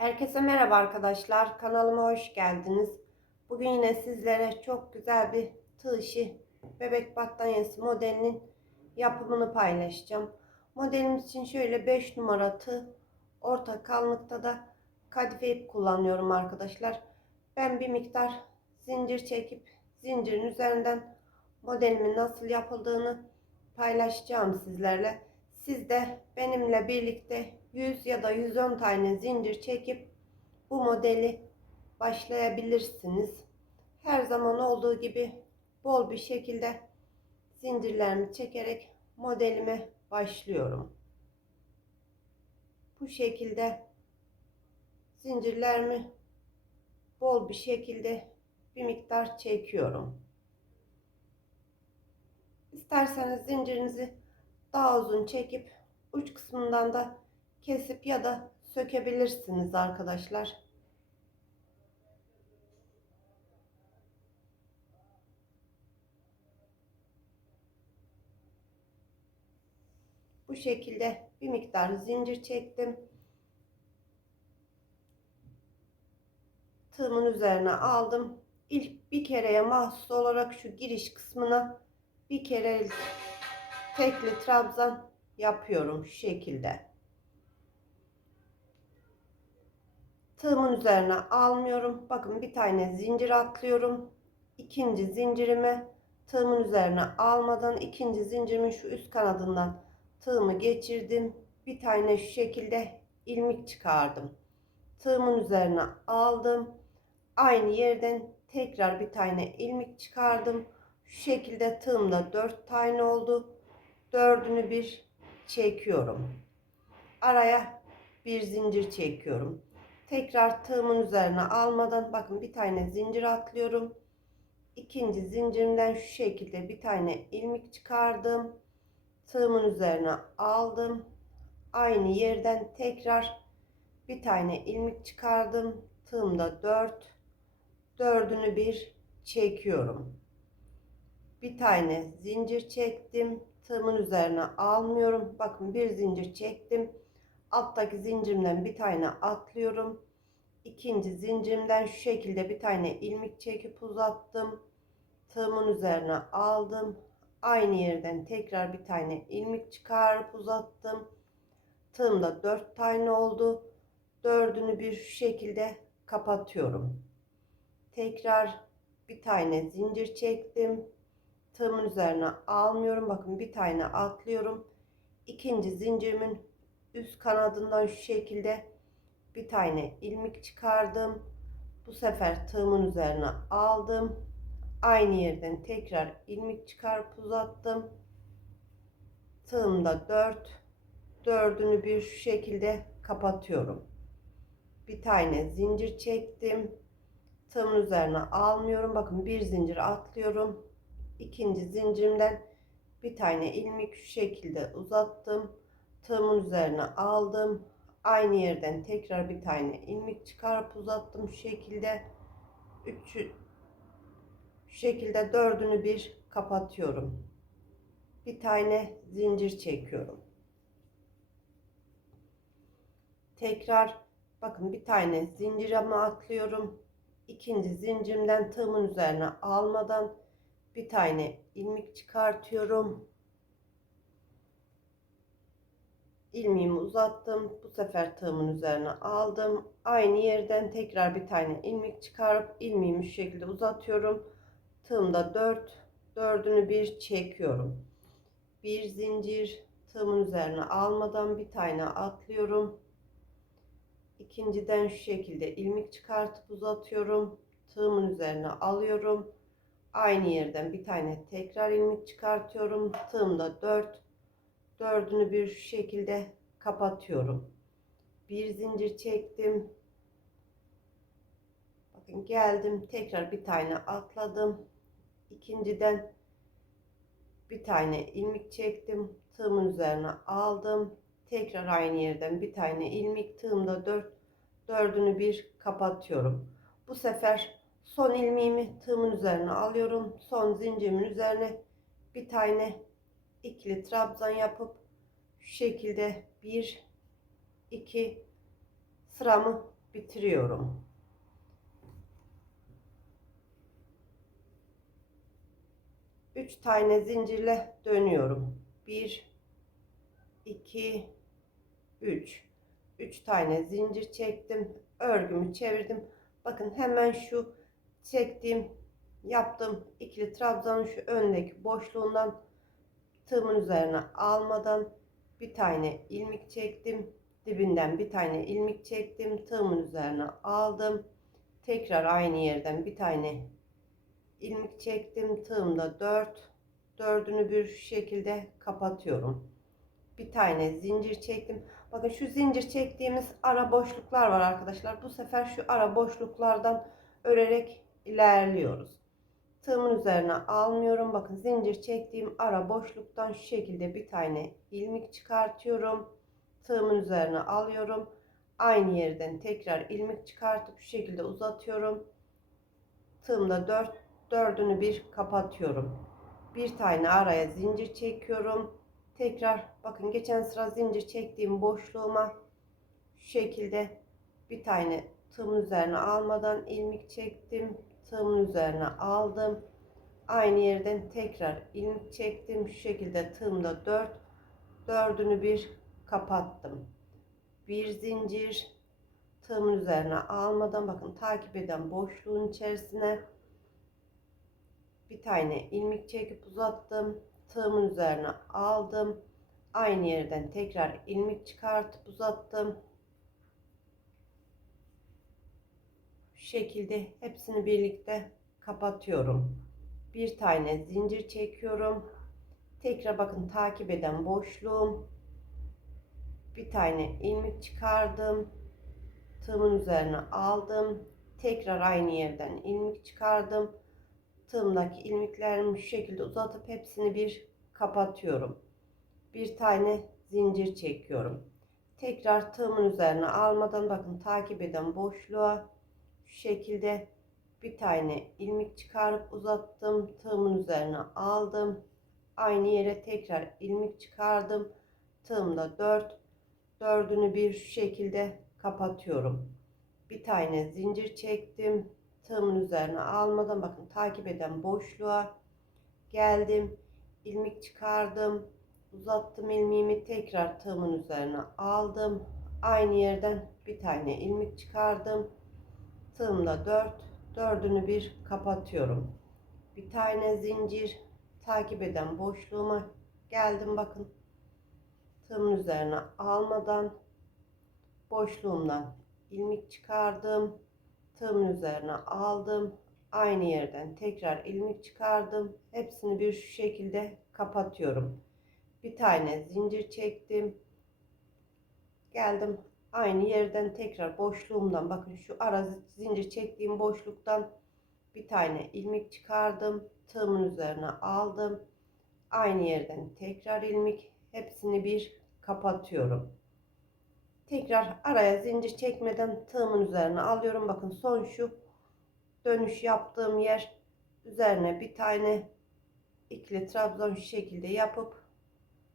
Herkese merhaba arkadaşlar. Kanalıma hoş geldiniz. Bugün yine sizlere çok güzel bir tığ bebek battaniyesi modelinin yapımını paylaşacağım. Modelimiz için şöyle 5 numara tığ, orta kalınlıkta da kadife ip kullanıyorum arkadaşlar. Ben bir miktar zincir çekip zincirin üzerinden modelimin nasıl yapıldığını paylaşacağım sizlerle. Siz de benimle birlikte 100 ya da 110 tane zincir çekip bu modeli başlayabilirsiniz. Her zaman olduğu gibi bol bir şekilde zincirlerimi çekerek modelime başlıyorum. Bu şekilde zincirlerimi bol bir şekilde bir miktar çekiyorum. İsterseniz zincirinizi daha uzun çekip uç kısmından da kesip ya da sökebilirsiniz arkadaşlar. Bu şekilde bir miktar zincir çektim. Tığımın üzerine aldım. İlk bir kereye mahsus olarak şu giriş kısmına bir kere tekli trabzan yapıyorum şu şekilde. Tığımın üzerine almıyorum. Bakın bir tane zincir atlıyorum. İkinci zincirime tığımın üzerine almadan ikinci zincirimin şu üst kanadından tığımı geçirdim. Bir tane şu şekilde ilmik çıkardım. Tığımın üzerine aldım. Aynı yerden tekrar bir tane ilmik çıkardım. Şu şekilde tığımda 4 tane oldu. Dördünü bir çekiyorum. Araya bir zincir çekiyorum. Tekrar tığımın üzerine almadan bakın bir tane zincir atlıyorum. İkinci zincirimden şu şekilde bir tane ilmik çıkardım. Tığımın üzerine aldım. Aynı yerden tekrar bir tane ilmik çıkardım. Tığımda 4. Dördünü bir çekiyorum. Bir tane zincir çektim. Tığımın üzerine almıyorum. Bakın bir zincir çektim alttaki zincirimden bir tane atlıyorum. İkinci zincirimden şu şekilde bir tane ilmik çekip uzattım. Tığımın üzerine aldım. Aynı yerden tekrar bir tane ilmik çıkarıp uzattım. Tığımda dört tane oldu. Dördünü bir şu şekilde kapatıyorum. Tekrar bir tane zincir çektim. Tığımın üzerine almıyorum. Bakın bir tane atlıyorum. İkinci zincirimin üst kanadından şu şekilde bir tane ilmik çıkardım. Bu sefer tığımın üzerine aldım. Aynı yerden tekrar ilmik çıkarıp uzattım. Tığımda 4 dördünü bir şu şekilde kapatıyorum. Bir tane zincir çektim. Tığımın üzerine almıyorum. Bakın bir zincir atlıyorum. İkinci zincirimden bir tane ilmik şu şekilde uzattım tığımın üzerine aldım. Aynı yerden tekrar bir tane ilmek çıkarıp uzattım şu şekilde. Üçü şu şekilde dördünü bir kapatıyorum. Bir tane zincir çekiyorum. Tekrar bakın bir tane zincirime atlıyorum. İkinci zincirimden tığımın üzerine almadan bir tane ilmek çıkartıyorum ilmeğimi uzattım. Bu sefer tığımın üzerine aldım. Aynı yerden tekrar bir tane ilmek çıkarıp ilmeğimi şu şekilde uzatıyorum. Tığımda 4, dördünü bir çekiyorum. Bir zincir tığımın üzerine almadan bir tane atlıyorum. İkinciden şu şekilde ilmek çıkartıp uzatıyorum. Tığımın üzerine alıyorum. Aynı yerden bir tane tekrar ilmek çıkartıyorum. Tığımda 4 dördünü bir şekilde kapatıyorum. Bir zincir çektim. Bakın geldim tekrar bir tane atladım. İkinciden bir tane ilmek çektim. Tığımın üzerine aldım. Tekrar aynı yerden bir tane ilmek tığımda dört dördünü bir kapatıyorum. Bu sefer son ilmeğimi tığımın üzerine alıyorum. Son zincirimin üzerine bir tane ikili trabzan yapıp şu şekilde bir iki sıramı bitiriyorum. Üç tane zincirle dönüyorum. Bir, iki, üç. Üç tane zincir çektim. Örgümü çevirdim. Bakın hemen şu çektiğim yaptığım ikili trabzanın şu öndeki boşluğundan tığımın üzerine almadan bir tane ilmek çektim. Dibinden bir tane ilmek çektim. Tığımın üzerine aldım. Tekrar aynı yerden bir tane ilmek çektim. Tığımda 4 dördünü bir şekilde kapatıyorum. Bir tane zincir çektim. Bakın şu zincir çektiğimiz ara boşluklar var arkadaşlar. Bu sefer şu ara boşluklardan örerek ilerliyoruz tığımın üzerine almıyorum. Bakın zincir çektiğim ara boşluktan şu şekilde bir tane ilmek çıkartıyorum. Tığımın üzerine alıyorum. Aynı yerden tekrar ilmek çıkartıp şu şekilde uzatıyorum. Tığımda 4 dördünü bir kapatıyorum. Bir tane araya zincir çekiyorum. Tekrar bakın geçen sıra zincir çektiğim boşluğuma şu şekilde bir tane tığımın üzerine almadan ilmek çektim tığımın üzerine aldım. Aynı yerden tekrar ilmek çektim. Şu şekilde tığımda 4 dördünü bir kapattım. Bir zincir tığımın üzerine almadan bakın takip eden boşluğun içerisine bir tane ilmek çekip uzattım. Tığımın üzerine aldım. Aynı yerden tekrar ilmek çıkartıp uzattım şu şekilde hepsini birlikte kapatıyorum. Bir tane zincir çekiyorum. Tekrar bakın takip eden boşluğum. Bir tane ilmek çıkardım. Tığımın üzerine aldım. Tekrar aynı yerden ilmek çıkardım. Tığımdaki ilmeklerimi şu şekilde uzatıp hepsini bir kapatıyorum. Bir tane zincir çekiyorum. Tekrar tığımın üzerine almadan bakın takip eden boşluğa şu şekilde bir tane ilmek çıkarıp uzattım. Tığımın üzerine aldım. Aynı yere tekrar ilmek çıkardım. Tığımda 4 dördünü bir şu şekilde kapatıyorum. Bir tane zincir çektim. Tığımın üzerine almadan bakın takip eden boşluğa geldim. İlmek çıkardım. Uzattım ilmeğimi tekrar tığımın üzerine aldım. Aynı yerden bir tane ilmek çıkardım tığımda 4 dördünü bir kapatıyorum. Bir tane zincir takip eden boşluğuma geldim bakın. Tığımın üzerine almadan boşluğumdan ilmek çıkardım. Tığımın üzerine aldım. Aynı yerden tekrar ilmek çıkardım. Hepsini bir şu şekilde kapatıyorum. Bir tane zincir çektim. Geldim aynı yerden tekrar boşluğumdan bakın şu ara zincir çektiğim boşluktan bir tane ilmek çıkardım tığımın üzerine aldım. Aynı yerden tekrar ilmek hepsini bir kapatıyorum. Tekrar araya zincir çekmeden tığımın üzerine alıyorum. Bakın son şu dönüş yaptığım yer üzerine bir tane ikili trabzan şekilde yapıp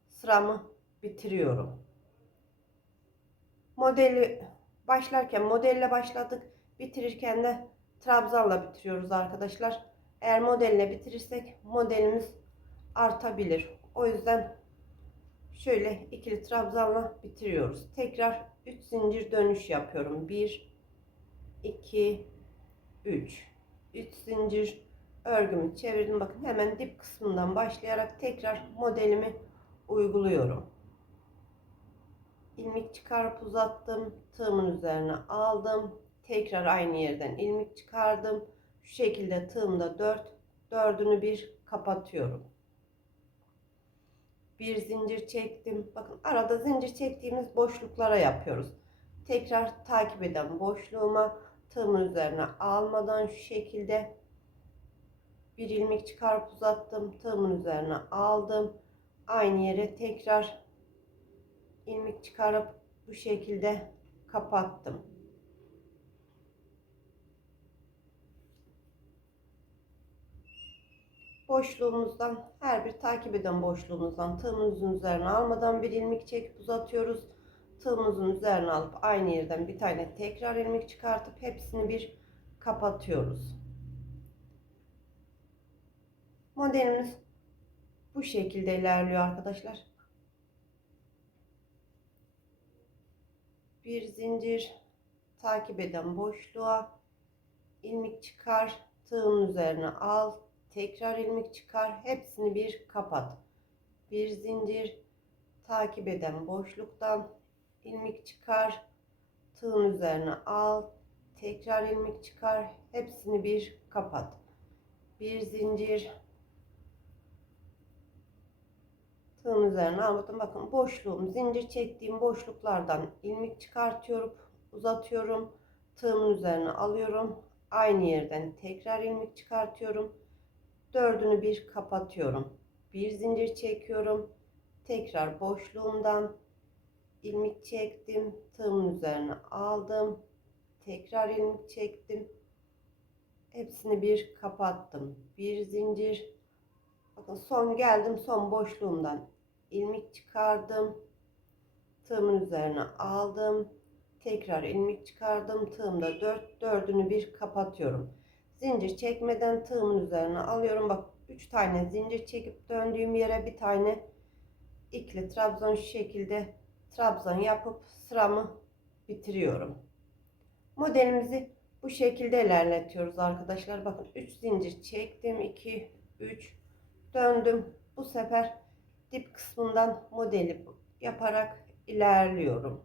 sıramı bitiriyorum modeli başlarken modelle başladık bitirirken de trabzanla bitiriyoruz arkadaşlar eğer modelle bitirirsek modelimiz artabilir o yüzden şöyle ikili trabzanla bitiriyoruz. Tekrar 3 zincir dönüş yapıyorum. 1 2 3 3 zincir örgümü çevirdim. Bakın hemen dip kısmından başlayarak tekrar modelimi uyguluyorum. İlmek çıkarıp uzattım. Tığımın üzerine aldım. Tekrar aynı yerden ilmek çıkardım. Şu şekilde tığımda 4 dördünü bir kapatıyorum bir zincir çektim. Bakın arada zincir çektiğimiz boşluklara yapıyoruz. Tekrar takip eden boşluğuma tığımın üzerine almadan şu şekilde bir ilmek çıkarıp uzattım. Tığımın üzerine aldım. Aynı yere tekrar ilmek çıkarıp bu şekilde kapattım. boşluğumuzdan her bir takip eden boşluğumuzdan tığımızın üzerine almadan bir ilmek çekip uzatıyoruz. tığımızın üzerine alıp aynı yerden bir tane tekrar ilmek çıkartıp hepsini bir kapatıyoruz. Modelimiz bu şekilde ilerliyor arkadaşlar. Bir zincir takip eden boşluğa ilmek çıkar, tığın üzerine al, tekrar ilmek çıkar, hepsini bir kapat. Bir zincir takip eden boşluktan ilmek çıkar, tığın üzerine al, tekrar ilmek çıkar, hepsini bir kapat. Bir zincir tığın üzerine almadım. Bakın boşluğum, zincir çektiğim boşluklardan ilmek çıkartıyorum, uzatıyorum. Tığımın üzerine alıyorum. Aynı yerden tekrar ilmek çıkartıyorum. Dördünü bir kapatıyorum. Bir zincir çekiyorum. Tekrar boşluğumdan ilmek çektim. Tığımın üzerine aldım. Tekrar ilmek çektim. Hepsini bir kapattım. Bir zincir. Bakın son geldim son boşluğumdan ilmek çıkardım. Tığımın üzerine aldım. Tekrar ilmek çıkardım. Tığımda 4 dördünü bir kapatıyorum. Zincir çekmeden tığımın üzerine alıyorum. Bak 3 tane zincir çekip döndüğüm yere bir tane ikili trabzan şu şekilde trabzan yapıp sıramı bitiriyorum. Modelimizi bu şekilde ilerletiyoruz arkadaşlar. Bakın 3 zincir çektim. 2 3 döndüm. Bu sefer dip kısmından modeli yaparak ilerliyorum.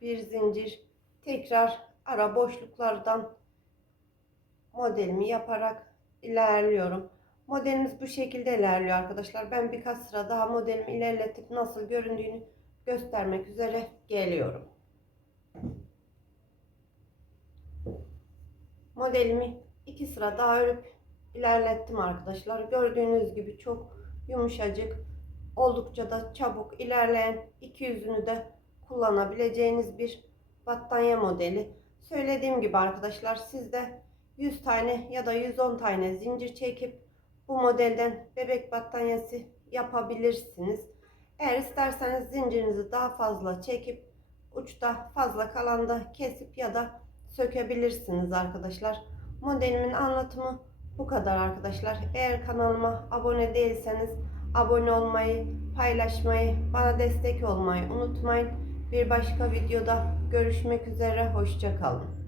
Bir zincir tekrar ara boşluklardan modelimi yaparak ilerliyorum. Modelimiz bu şekilde ilerliyor arkadaşlar. Ben birkaç sıra daha modelimi ilerletip nasıl göründüğünü göstermek üzere geliyorum. Modelimi iki sıra daha örüp ilerlettim arkadaşlar. Gördüğünüz gibi çok yumuşacık, oldukça da çabuk ilerleyen iki yüzünü de kullanabileceğiniz bir battaniye modeli. Söylediğim gibi arkadaşlar siz de 100 tane ya da 110 tane zincir çekip bu modelden bebek battaniyesi yapabilirsiniz. Eğer isterseniz zincirinizi daha fazla çekip uçta fazla kalanda kesip ya da sökebilirsiniz arkadaşlar. Modelimin anlatımı bu kadar arkadaşlar. Eğer kanalıma abone değilseniz abone olmayı, paylaşmayı, bana destek olmayı unutmayın. Bir başka videoda görüşmek üzere. Hoşçakalın.